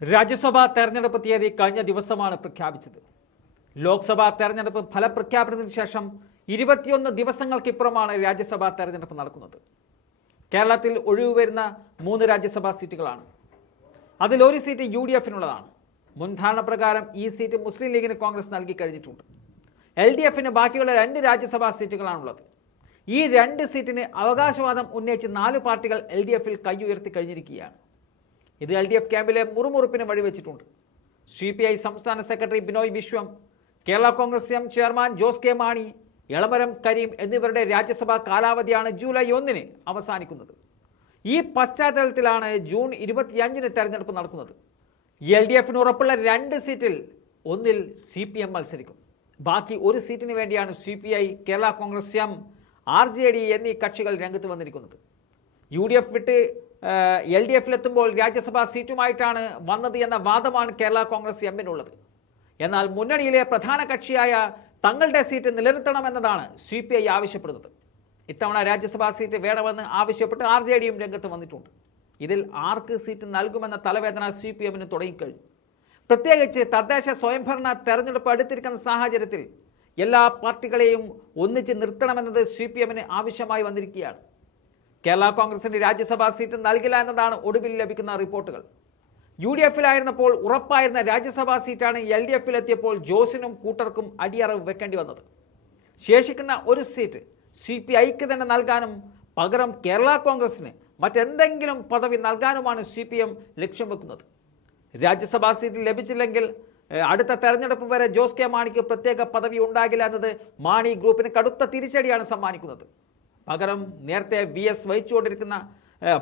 രാജ്യസഭാ തെരഞ്ഞെടുപ്പ് തീയതി കഴിഞ്ഞ ദിവസമാണ് പ്രഖ്യാപിച്ചത്. ലോക്സഭാ തെരഞ്ഞെടുപ്പ് ഫലപ്രഖ്യാപനത്തിന് ശേഷം 21 ദിവസങ്ങൾക്കിപ്പുറമാണ് രാജ്യസഭാ തെരഞ്ഞെടുപ്പ് നടക്കുന്നത്. കേരളത്തിൽ ഒഴിവ് വരുന്ന 3 രാജ്യസഭാ സീറ്റുകളാണ്. അതിലൊരു സീറ്റ് UDF-നുള്ളതാണ്. മുൻധാരണ പ്രകാരം ഈ സീറ്റ് മുസ്ലിം ലീഗിന് കോൺഗ്രസ് നൽകി കഴിഞ്ഞിട്ടുണ്ട്. LDF-ന് ബാക്കിയുള്ള 2 രാജ്യസഭാ സീറ്റുകളാണുള്ളത്. ഈ 2 സീറ്റിന് അവകാശവാദം ഉന്നയിച്ച് 4 പാർട്ടികൾ LDF-ൽ കൈയുയർത്തി കഴിഞ്ഞിരിക്കുകയാണ്. ഇത് LDF ക്യാമ്പിലെ മുറുമുറുപ്പിന് വഴിവെച്ചിട്ടുണ്ട്. CPI സംസ്ഥാന secretary Binoy Viswam, Kerala Congress M chairman Jose K Mani, Elamaram Kareem എന്നിവരുടെ രാജ്യസഭാ കാലാവധിയാണ് ജൂലൈ 1-ന് അവസാനിക്കുന്നത്. ഈ പശ്ചാത്തലത്തിലാണ് ജൂൺ 25-ന് തെരഞ്ഞെടുപ്പ് നടക്കുന്നത്. LDF-ന് ഉറപ്പുള്ള 2 സീറ്റിൽ ഒന്നിൽ CPM മത്സരിക്കും. ബാക്കി ഒരു സീറ്റിന് വേണ്ടിയാണ് CPI, Kerala Congress M, RJD എന്നീ കക്ഷികൾ രംഗത്ത് വന്നിരിക്കുന്നത്. UDF വിട്ട് LDF-ലെത്തുമ്പോൾ രാജ്യസഭാ സീറ്റുമായിട്ടാണ് വന്നത് എന്ന വാദമാണ് കേരള കോൺഗ്രസ് എമ്മിനുള്ളത്. എന്നാൽ മുന്നണിയിലെ പ്രധാന കക്ഷിയായ തങ്ങളുടെ സീറ്റ് നിലനിർത്തണമെന്നതാണ് CPI ആവശ്യപ്പെടുന്നത്. ഇത്തവണ രാജ്യസഭാ സീറ്റ് വേണമെന്ന് ആവശ്യപ്പെട്ട് RJD-യും രംഗത്ത് വന്നിട്ടുണ്ട്. ഇതിൽ ആർക്ക് സീറ്റ് നൽകുമെന്ന തലവേദന CPM-ന് തുടങ്ങിക്കഴിഞ്ഞു. പ്രത്യേകിച്ച് തദ്ദേശ സ്വയംഭരണ തെരഞ്ഞെടുപ്പ് അടുത്തിരിക്കുന്ന സാഹചര്യത്തിൽ എല്ലാ പാർട്ടികളെയും ഒന്നിച്ച് നിർത്തണമെന്നത് CPM-ന് ആവശ്യമായി വന്നിരിക്കുകയാണ്. കേരള കോൺഗ്രസിന് രാജ്യസഭാ സീറ്റ് നൽകില്ല എന്നതാണ് ഒടുവിൽ ലഭിക്കുന്ന റിപ്പോർട്ടുകൾ. UDF-ലായിരുന്നപ്പോൾ ഉറപ്പായിരുന്ന രാജ്യസഭാ സീറ്റാണ് LDF-ലെത്തിയപ്പോൾ ജോസിനും കൂട്ടർക്കും അടിയറവ് വെക്കേണ്ടി വന്നത്. ശേഷിക്കുന്ന ഒരു സീറ്റ് CPI-ക്ക് തന്നെ നൽകാനും പകരം കേരള കോൺഗ്രസിന് മറ്റെന്തെങ്കിലും പദവി നൽകാനുമാണ് CPM ലക്ഷ്യം വെക്കുന്നത്. രാജ്യസഭാ സീറ്റ് ലഭിച്ചില്ലെങ്കിൽ അടുത്ത തെരഞ്ഞെടുപ്പ് വരെ ജോസ് കെ മാണിക്ക് പ്രത്യേക പദവി ഉണ്ടാകില്ല എന്നത് മാണി ഗ്രൂപ്പിന് കടുത്ത തിരിച്ചടിയാണ് സമ്മാനിക്കുന്നത്. പകരം നേരത്തെ VS വഹിച്ചുകൊണ്ടിരിക്കുന്ന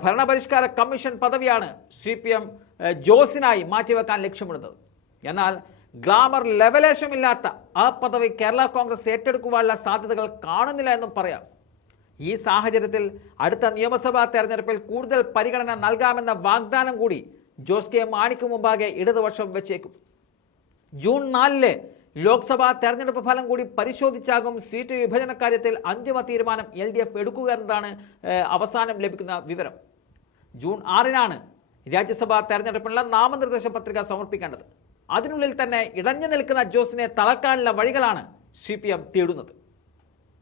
ഭരണപരിഷ്കാര കമ്മീഷൻ പദവിയാണ് CPM ജോസിനായി മാറ്റിവെക്കാൻ ലക്ഷ്യമിടുന്നത്. എന്നാൽ ഗ്ലാമർ ലെവലേശമില്ലാത്ത ആ പദവി കേരള കോൺഗ്രസ് ഏറ്റെടുക്കുവാനുള്ള സാധ്യതകൾ കാണുന്നില്ല എന്നും പറയാം. ഈ സാഹചര്യത്തിൽ അടുത്ത നിയമസഭാ തെരഞ്ഞെടുപ്പിൽ കൂടുതൽ പരിഗണന നൽകാമെന്ന വാഗ്ദാനം കൂടി ജോസ് കെ മാണിക്ക് മുമ്പാകെ ഇടതുപക്ഷം വെച്ചേക്കും. ജൂൺ 4-ലെ ലോക്സഭാ തെരഞ്ഞെടുപ്പ് ഫലം കൂടി പരിശോധിച്ചാകും സീറ്റ് വിഭജന കാര്യത്തിൽ അന്തിമ തീരുമാനം LDF എടുക്കുക എന്നതാണ് അവസാനം ലഭിക്കുന്ന വിവരം. ജൂൺ 6-നാണ് രാജ്യസഭാ തെരഞ്ഞെടുപ്പിനുള്ള നാമനിർദ്ദേശ പത്രിക സമർപ്പിക്കേണ്ടത്. അതിനുള്ളിൽ തന്നെ ഇടഞ്ഞു നിൽക്കുന്ന ജോസിനെ തളർക്കാനുള്ള വഴികളാണ് CPM തേടുന്നത്.